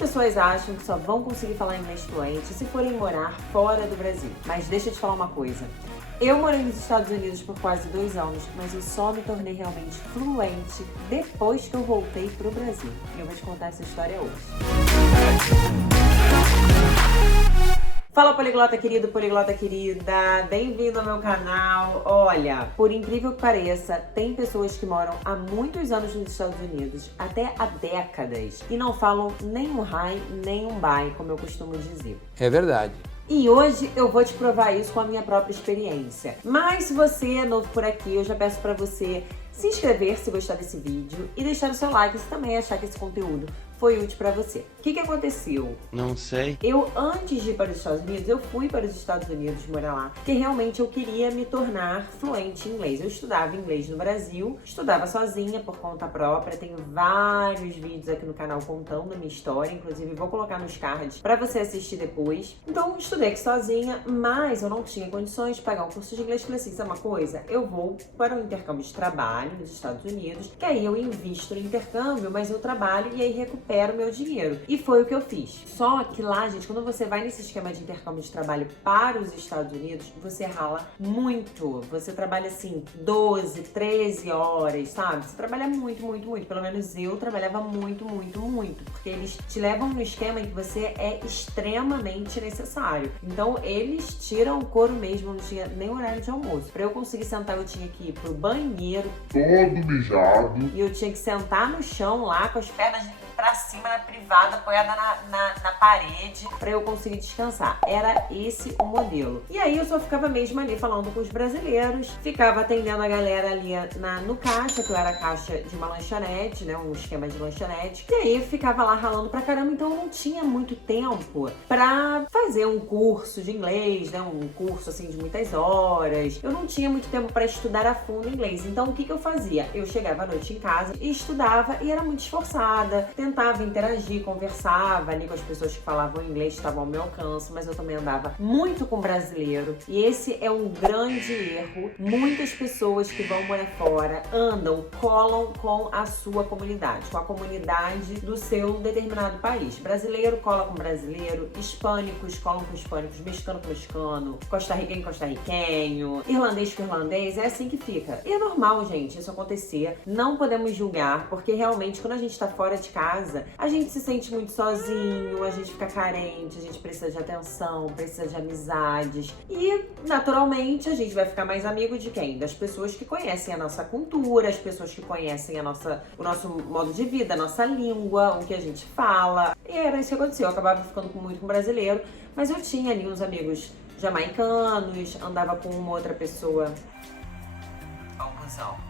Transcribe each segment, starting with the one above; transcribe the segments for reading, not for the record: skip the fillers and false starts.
pessoas acham que só vão conseguir falar inglês fluente se forem morar fora do Brasil. Mas deixa eu te falar uma coisa. Eu morei nos Estados Unidos por quase 2 anos, mas eu só me tornei realmente fluente depois que eu voltei pro Brasil. E eu vou te contar essa história hoje. Fala poliglota querido, poliglota querida, bem-vindo ao meu canal. Olha, por incrível que pareça, tem pessoas que moram há muitos anos nos Estados Unidos, até há décadas, e não falam nem um hi, nem um bye, como eu costumo dizer. É verdade. E hoje eu vou te provar isso com a minha própria experiência. Mas se você é novo por aqui, eu já peço pra você se inscrever se gostar desse vídeo e deixar o seu like se também achar que esse conteúdo foi útil pra você. O que aconteceu? Não sei. Eu, antes de ir para os Estados Unidos, eu fui para os Estados Unidos morar lá, porque realmente eu queria me tornar fluente em inglês. Eu estudava inglês no Brasil, estudava sozinha por conta própria, tenho vários vídeos aqui no canal contando a minha história, inclusive vou colocar nos cards para você assistir depois. Então, estudei aqui sozinha, mas eu não tinha condições de pagar um curso de inglês. Falei assim, sabe uma coisa? Eu vou para um intercâmbio de trabalho nos Estados Unidos, que aí eu invisto no intercâmbio, mas eu trabalho e aí recupero o meu dinheiro. E foi o que eu fiz. Só que lá, gente, quando você vai nesse esquema de intercâmbio de trabalho para os Estados Unidos, você rala muito. Você trabalha assim 12, 13 horas, sabe? Você trabalha muito, muito, muito. Pelo menos eu trabalhava muito, muito, muito. Porque eles te levam no esquema em que você é extremamente necessário. Então, eles tiram o couro mesmo, não tinha nem horário de almoço. Pra eu conseguir sentar, eu tinha que ir pro banheiro todo mijado. E eu tinha que sentar no chão lá com as pernas pra cima, na privada, apoiada na parede, pra eu conseguir descansar. Era esse o modelo. E aí eu só ficava mesmo ali falando com os brasileiros, ficava atendendo a galera ali no caixa, que eu era caixa de uma lanchonete, né, um esquema de lanchonete. E aí eu ficava lá ralando pra caramba, então eu não tinha muito tempo pra fazer um curso de inglês, né, um curso assim de muitas horas. Eu não tinha muito tempo pra estudar a fundo inglês. Então o que eu fazia? Eu chegava à noite em casa e estudava e era muito esforçada, tentava interagir, conversava ali com as pessoas que falavam inglês, estavam ao meu alcance, mas eu também andava muito com brasileiro. E esse é um grande erro. Muitas pessoas que vão morar fora colam com a sua comunidade, com a comunidade do seu determinado país. Brasileiro cola com brasileiro, hispânicos colam com hispânicos, mexicano com mexicano, costarriquenho com costarriquenho, irlandês com irlandês, é assim que fica. E é normal, gente, isso acontecer. Não podemos julgar, porque realmente quando a gente tá fora de casa, a gente se sente muito sozinho, a gente fica carente, a gente precisa de atenção, precisa de amizades. E, naturalmente, a gente vai ficar mais amigo de quem? Das pessoas que conhecem a nossa cultura, as pessoas que conhecem o nosso modo de vida, a nossa língua, o que a gente fala. E era isso que aconteceu. Eu acabava ficando muito com brasileiro, mas eu tinha ali uns amigos jamaicanos, andava com uma outra pessoa. Confusão.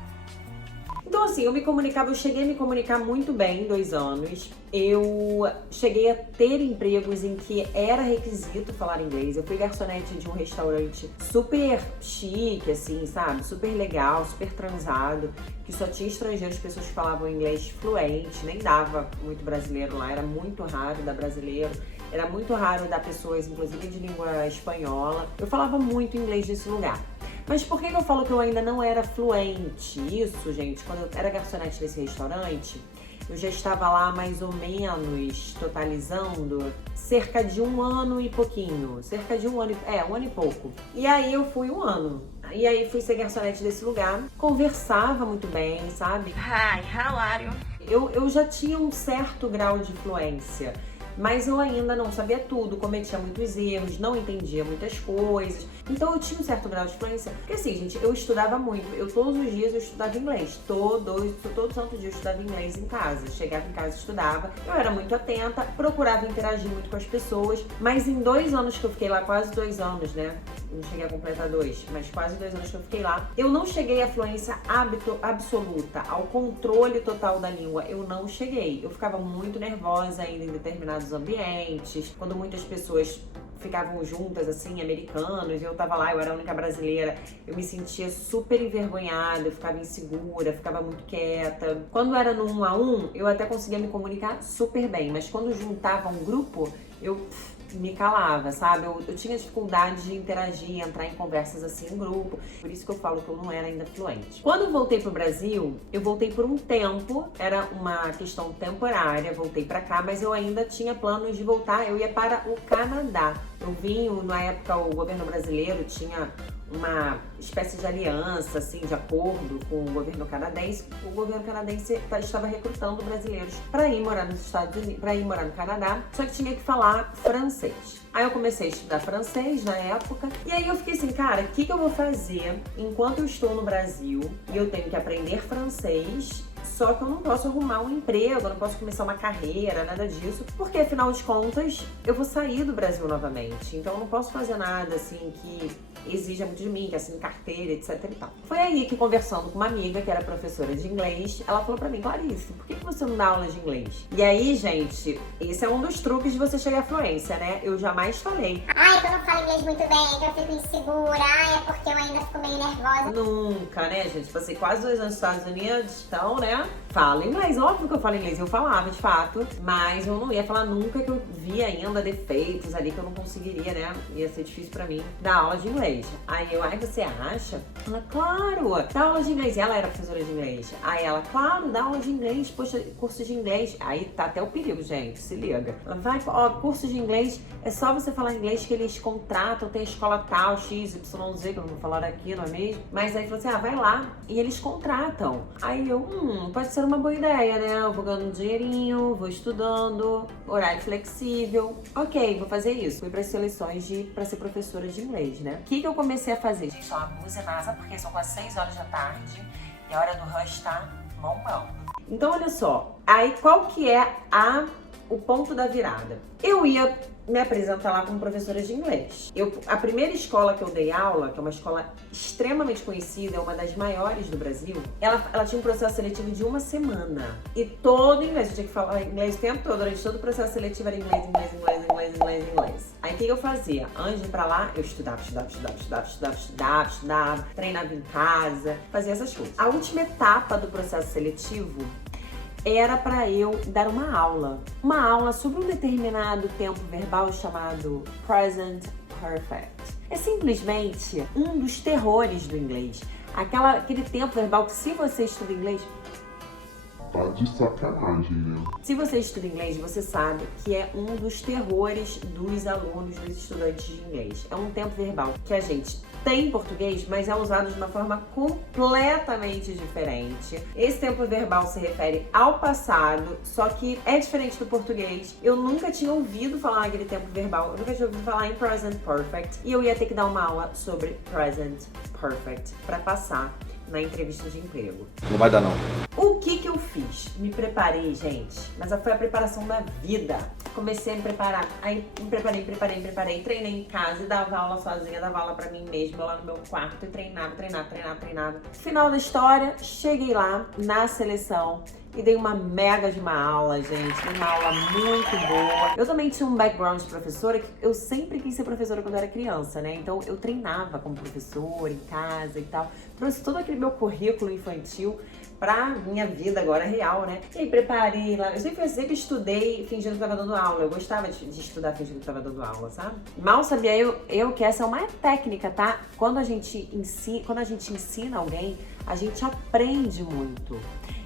Então assim, eu cheguei a me comunicar muito bem em 2 anos. Eu cheguei a ter empregos em que era requisito falar inglês. Eu fui garçonete de um restaurante super chique, assim, sabe? Super legal, super transado, que só tinha estrangeiros, pessoas que falavam inglês fluente, nem dava muito brasileiro lá, era muito raro dar brasileiro. Era muito raro dar pessoas, inclusive de língua espanhola. Eu falava muito inglês nesse lugar. Mas por que eu falo que eu ainda não era fluente? Isso, gente, quando eu era garçonete nesse restaurante, eu já estava lá mais ou menos totalizando cerca de 1 ano e pouquinho. Cerca de 1 ano, 1 ano e pouco. E aí eu fui 1 ano. E aí fui ser garçonete desse lugar. Conversava muito bem, sabe? Hi, how are you? Eu já tinha um certo grau de fluência. Mas eu ainda não sabia tudo, cometia muitos erros, não entendia muitas coisas. Então eu tinha um certo grau de fluência. Porque assim, gente, eu estudava muito. Todos os dias eu estudava inglês. Todo santo dia eu estudava inglês em casa. Chegava em casa e estudava. Eu era muito atenta, procurava interagir muito com as pessoas. Mas em 2 anos que eu fiquei lá, quase 2 anos, né? Não cheguei a completar 2, mas quase 2 anos que eu fiquei lá. Eu não cheguei à fluência absoluta, ao controle total da língua. Eu não cheguei. Eu ficava muito nervosa ainda em determinados ambientes. Quando muitas pessoas ficavam juntas, assim, americanos, e eu tava lá, eu era a única brasileira, eu me sentia super envergonhada, eu ficava insegura, ficava muito quieta. Quando era no 1 a 1, eu até conseguia me comunicar super bem, mas quando juntava um grupo, eu me calava, sabe? Eu tinha dificuldade de interagir, entrar em conversas assim em grupo. Por isso que eu falo que eu não era ainda fluente. Quando eu voltei pro Brasil, eu voltei por um tempo, era uma questão temporária, voltei pra cá, mas eu ainda tinha planos de voltar, eu ia para o Canadá. Eu vim, na época, o governo brasileiro tinha uma espécie de aliança, assim, de acordo com o governo canadense. O governo canadense estava recrutando brasileiros para ir morar nos Estados Unidos, para ir morar no Canadá, só que tinha que falar francês. Aí eu comecei a estudar francês na época, e aí eu fiquei assim, cara, o que eu vou fazer enquanto eu estou no Brasil e eu tenho que aprender francês? Só que eu não posso arrumar um emprego, eu não posso começar uma carreira, nada disso, porque afinal de contas eu vou sair do Brasil novamente. Então eu não posso fazer nada assim que exija muito de mim, que assine carteira, etc e tal. Foi aí que, conversando com uma amiga que era professora de inglês, ela falou pra mim, Clarice, por que você não dá aula de inglês? E aí, gente, esse é um dos truques de você chegar à fluência, né? Eu jamais falei. Ai, que eu não falo inglês muito bem, que eu fico insegura, ai, é porque eu ainda fico meio nervosa. Nunca, né, gente? Passei quase 2 anos nos Estados Unidos, então, né? Falo inglês, óbvio que eu falo inglês, eu falava de fato, mas eu não ia falar nunca que eu via ainda defeitos ali que eu não conseguiria, né? Ia ser difícil pra mim dar aula de inglês. Aí eu, você acha? Ela, claro, dá aula de inglês. E ela era professora de inglês. Aí ela, claro, dá aula de inglês, poxa, curso de inglês. Aí tá até o perigo, gente, se liga. Ela vai, ó, curso de inglês, é só você falar inglês que eles contratam, tem escola tal, X, Y, Z, que eu não vou falar aqui, não é mesmo? Mas aí falou assim, vai lá, e eles contratam. Aí eu, pode ser uma boa ideia, né? Eu vou ganhando um dinheirinho, vou estudando, horário flexível. Ok, vou fazer isso. Fui para as seleções para ser professora de inglês, né? O que eu comecei a fazer? Gente, só abusa nada, porque são quase 6 horas da tarde e a hora do rush tá bombando. Então, olha só. Aí, qual que é o ponto da virada? Eu ia me apresentar lá como professora de inglês. A primeira escola que eu dei aula, que é uma escola extremamente conhecida, é uma das maiores do Brasil, ela tinha um processo seletivo de 1 semana. E todo inglês, eu tinha que falar inglês o tempo todo, durante todo o processo seletivo era inglês. Aí o que eu fazia? Antes de ir pra lá, eu estudava, treinava em casa, fazia essas coisas. A última etapa do processo seletivo era para eu dar uma aula sobre um determinado tempo verbal chamado Present Perfect. É simplesmente um dos terrores do inglês. Aquele tempo verbal que, se você estuda inglês, Tá de sacanagem, né? se você estuda inglês, você sabe que é um dos terrores dos alunos, dos estudantes de inglês. É um tempo verbal que a gente tem em português, mas é usado de uma forma completamente diferente. Esse tempo verbal se refere ao passado, só que é diferente do português. Eu nunca tinha ouvido falar naquele tempo verbal, eu nunca tinha ouvido falar em Present Perfect, e eu ia ter que dar uma aula sobre Present Perfect para passar na entrevista de emprego. Não vai dar, não. O que eu fiz? Me preparei, gente, mas foi a preparação da vida. Comecei a me preparar, aí me preparei, treinei em casa e dava aula sozinha, dava aula pra mim mesma lá no meu quarto e treinava. Final da história, cheguei lá na seleção e dei uma mega de uma aula, gente. Dei uma aula muito boa. Eu também tinha um background de professora, que eu sempre quis ser professora quando eu era criança, né? Então eu treinava como professora em casa e tal. Trouxe todo aquele meu currículo infantil pra minha vida agora real, né? E aí preparei lá. Eu sempre estudei fingindo que tava dando aula. Eu gostava de estudar fingindo que tava dando aula, sabe? Mal sabia eu que essa é uma técnica, tá? Quando a gente ensina alguém, a gente aprende muito.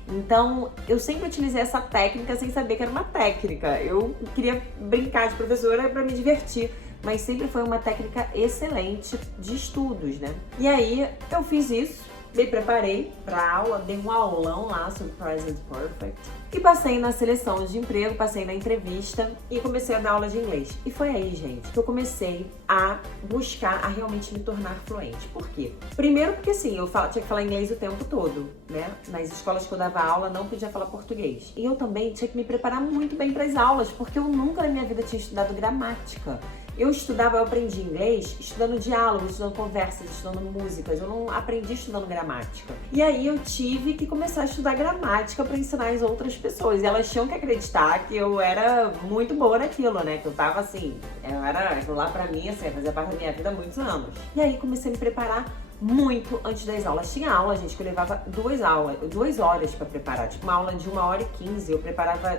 Então, eu sempre utilizei essa técnica sem saber que era uma técnica. Eu queria brincar de professora pra me divertir, mas sempre foi uma técnica excelente de estudos, né? E aí, eu fiz isso, me preparei pra aula, dei um aulão lá sobre Present Perfect e passei na seleção de emprego, passei na entrevista e comecei a dar aula de inglês. E foi aí, gente, que eu comecei a buscar, a realmente me tornar fluente. Por quê? Primeiro porque, assim, eu tinha que falar inglês o tempo todo, né? Nas escolas que eu dava aula, não podia falar português. E eu também tinha que me preparar muito bem para as aulas, porque eu nunca na minha vida tinha estudado gramática. Eu aprendi inglês estudando diálogos, estudando conversas, estudando músicas. Eu não aprendi estudando gramática. E aí eu tive que começar a estudar gramática para ensinar as outras pessoas. E elas tinham que acreditar que eu era muito boa naquilo, né? Que eu tava assim, aquilo lá pra mim, assim, fazia parte da minha vida há muitos anos. E aí comecei a me preparar muito antes das aulas. Tinha aula, gente, que eu levava 2 horas pra preparar. Tipo, uma aula de 1h15, eu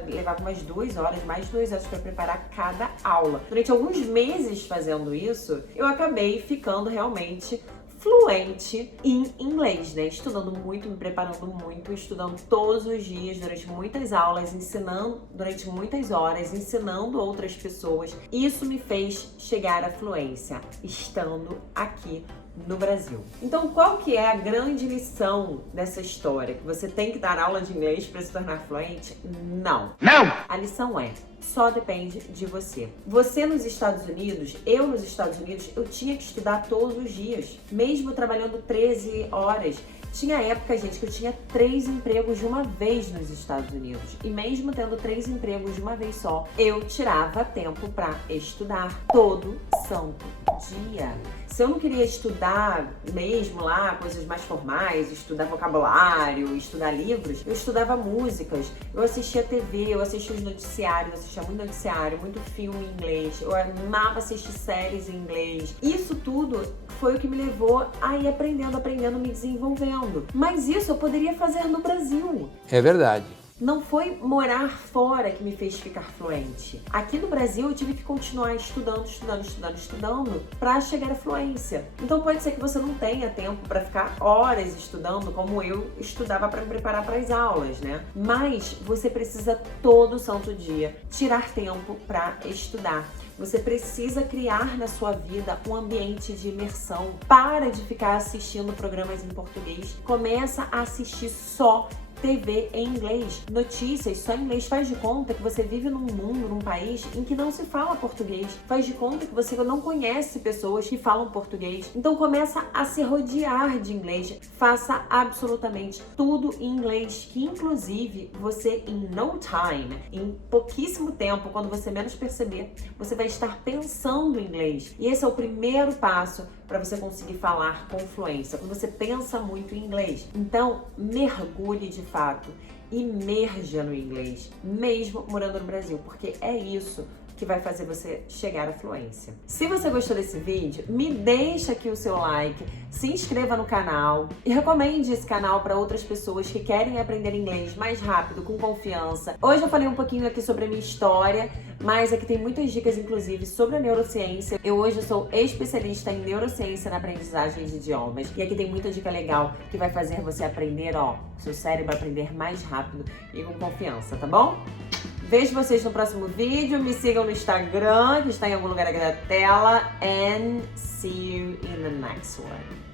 levava umas 2 horas, mais de 2 horas pra preparar cada aula. Durante alguns meses fazendo isso, eu acabei ficando realmente fluente em inglês, né? Estudando muito, me preparando muito, estudando todos os dias, durante muitas aulas, ensinando durante muitas horas, ensinando outras pessoas. Isso me fez chegar à fluência, estando aqui no Brasil. Então, qual que é a grande lição dessa história? Que você tem que dar aula de inglês para se tornar fluente? Não. Não! A lição é: só depende de você. Você nos Estados Unidos, eu nos Estados Unidos, eu tinha que estudar todos os dias, mesmo trabalhando 13 horas. Tinha época, gente, que eu tinha 3 empregos de uma vez nos Estados Unidos. E mesmo tendo 3 empregos de uma vez só, eu tirava tempo para estudar todo santo dia. Se eu não queria estudar mesmo lá, coisas mais formais, estudar vocabulário, estudar livros, eu estudava músicas, eu assistia TV, eu assistia os noticiários, eu assistia muito noticiário, muito filme em inglês, eu amava assistir séries em inglês. Isso tudo foi o que me levou a ir aprendendo, me desenvolvendo. Mas isso eu poderia fazer no Brasil. É verdade. Não foi morar fora que me fez ficar fluente. Aqui no Brasil eu tive que continuar estudando para chegar à fluência. Então pode ser que você não tenha tempo para ficar horas estudando como eu estudava para me preparar para as aulas, né? Mas você precisa todo santo dia tirar tempo para estudar. Você precisa criar na sua vida um ambiente de imersão. Para de ficar assistindo programas em português. Começa a assistir só TV em inglês, notícias só em inglês. Faz de conta que você vive num mundo, num país em que não se fala português. Faz de conta que você não conhece pessoas que falam português. Então começa a se rodear de inglês. Faça absolutamente tudo em inglês, que inclusive você, em no time, em pouquíssimo tempo, quando você menos perceber, você vai estar pensando em inglês. E esse é o primeiro passo para você conseguir falar com fluência, quando você pensa muito em inglês. Então, mergulhe de fato, imerja no inglês, mesmo morando no Brasil, porque é isso que vai fazer você chegar à fluência. Se você gostou desse vídeo, me deixa aqui o seu like, se inscreva no canal e recomende esse canal para outras pessoas que querem aprender inglês mais rápido, com confiança. Hoje eu falei um pouquinho aqui sobre a minha história, mas aqui tem muitas dicas, inclusive, sobre a neurociência. Eu hoje sou especialista em neurociência na aprendizagem de idiomas. E aqui tem muita dica legal que vai fazer você aprender, seu cérebro aprender mais rápido e com confiança, tá bom? Vejo vocês no próximo vídeo. Me sigam no Instagram, que está em algum lugar aqui da tela. And see you in the next one.